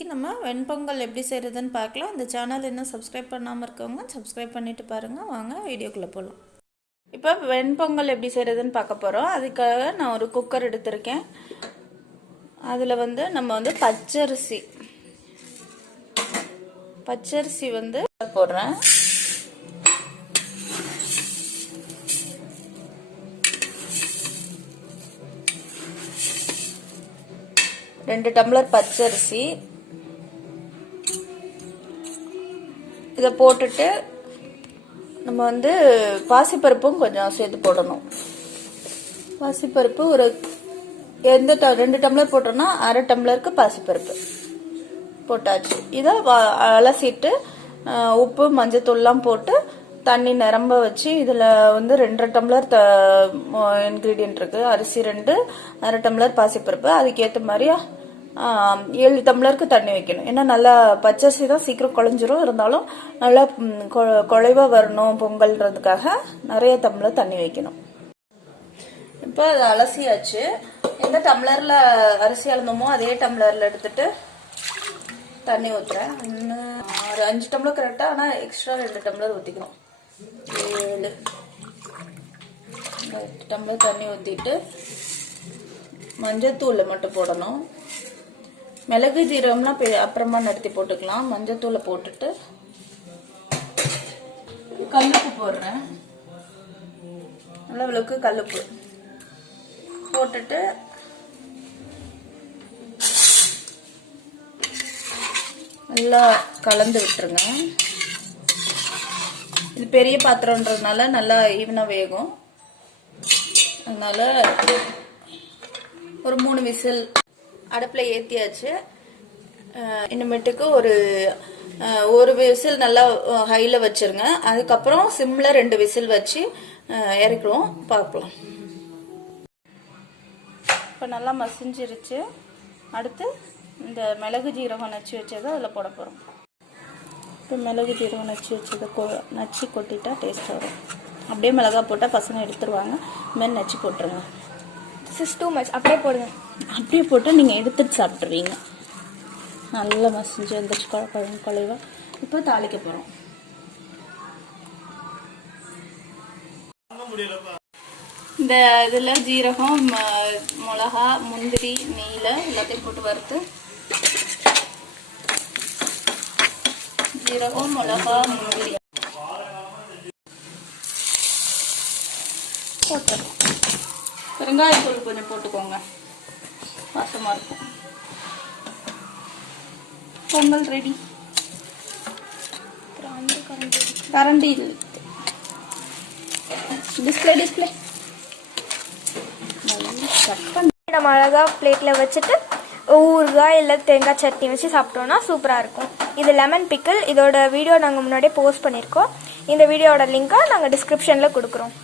இன்றைக்கி நம்ம வெண்பொங்கல் எப்படி செய்கிறதுன்னு பார்க்கலாம். இந்த சேனல் இன்னும் சப்ஸ்கிரைப் பண்ணாமல் இருக்கவங்க சப்ஸ்கிரைப் பண்ணிவிட்டு பாருங்கள். வாங்க வீடியோக்குள்ளே போகலாம். இப்போ வெண்பொங்கல் எப்படி செய்கிறதுன்னு பார்க்க போகிறோம். அதுக்காக நான் ஒரு குக்கர் எடுத்திருக்கேன். அதில் நம்ம பச்சரிசி போடுறேன். ரெண்டு டம்ளர் பச்சரிசி இதை போட்டுட்டு நம்ம பாசிப்பருப்பும் கொஞ்சம் சேர்த்து போடணும். பாசிப்பருப்பு ஒரு ரெண்டு டம்ளர் போட்டோம்னா அரை டம்ளருக்கு பாசிப்பருப்பு போட்டாச்சு. இதை அலசிட்டு உப்பு மஞ்சத்தூள்லாம் போட்டு தண்ணி நிரம்ப வச்சு இதில் 2.5 டம்ளர் இன்க்ரீடியன்ட் இருக்கு. அரிசி 2, அரை டம்ளர் பாசிப்பருப்பு, அதுக்கேற்ற மாதிரி 7 டம்ளருக்கு தண்ணி வைக்கணும். ஏன்னா நல்லா பச்சரிசி தான் சீக்கிரம் குழஞ்சிரும், இருந்தாலும் நல்லா குழைவா வரணும் பொங்கல்ன்றதுக்காக நிறைய டம்ளர் தண்ணி வைக்கணும். இப்போ அதை அலசியாச்சு. எந்த டம்ளர்ல அரிசி அளந்தோமோ அதே டம்ளர்ல எடுத்துட்டு தண்ணி ஊத்துறேன். ஒரு 5 டம்ளர் கரெக்டா, ஆனா எக்ஸ்ட்ரா 2 டம்ளர் ஊத்திக்கணும். 7 டம்ளர் தண்ணி ஊத்திட்டு மஞ்சத்தூளை மட்டும் போடணும். மிளகு ஜீரகம்னா அப்புறமா நடத்தி போட்டுக்கலாம். மஞ்சத்தூளை போட்டுட்டு கல்லுப்பு போடுறேன். அளவுக்கு கல்லுப்பு போட்டுட்டு நல்லா கலந்து விட்டுருங்க. இது பெரிய பாத்திரம்ன்றதுனால நல்லா ஈவனா வேகும். அதனால ஒரு 3 விசில் அடுப்புல ஏத்தியாச்சு. இனிமேட்டுக்கு ஒரு விசில் நல்லா ஹைல வச்சிருங்க. அதுக்கப்புறம் சிம்ல 2 விசில் வச்சு இறக்குவோம். பார்க்கலாம். இப்போ நல்லா மசிஞ்சிருச்சு. அடுத்து இந்த மிளகு ஜீரகம் நச்சு வச்சதை அதில் போட போகிறோம். இப்போ மிளகு ஜீரகம் நச்சு வச்சதை நச்சு கொட்டிட்டா டேஸ்ட் வரும். அப்படியே மிளகா போட்டால் பசங்க எடுத்துருவாங்க. இந்த மாதிரி நச்சு போட்டுருங்க. This too much. அப்படியே போடுங்க. அப்படியே போட்டு நீங்கள் எடுத்துட்டு சாப்பிட்ருவீங்க. நல்லா மசிஞ்சு வந்துச்சு குழைவா. இப்போ தாளிக்க போகிறோம். இந்த இதில் ஜீரகம், மிளகா, முந்திரி, நெய்ல எல்லாத்தையும் போட்டு வறுத்து, ஜீரகம், மிளகா, முந்திரி போட்டுறோம். பெருங்காயத்தூள் கொஞ்சம் போட்டுக்கோங்க, வாசமாக இருக்கும். பொங்கல் ரெடி. கரண்டி டிஸ்பிளே நம்ம அழகாக பிளேட்டில் வச்சுட்டு ஊறுகாய் இல்லை தேங்காய் சட்னி வச்சு சாப்பிட்டோன்னா சூப்பராக இருக்கும். இது லெமன் பிக்கிள். இதோட வீடியோ நாங்கள் முன்னாடியே போஸ்ட் பண்ணியிருக்கோம். இந்த வீடியோட லிங்க்கை நாங்கள் டிஸ்கிரிப்ஷனில் கொடுக்குறோம்.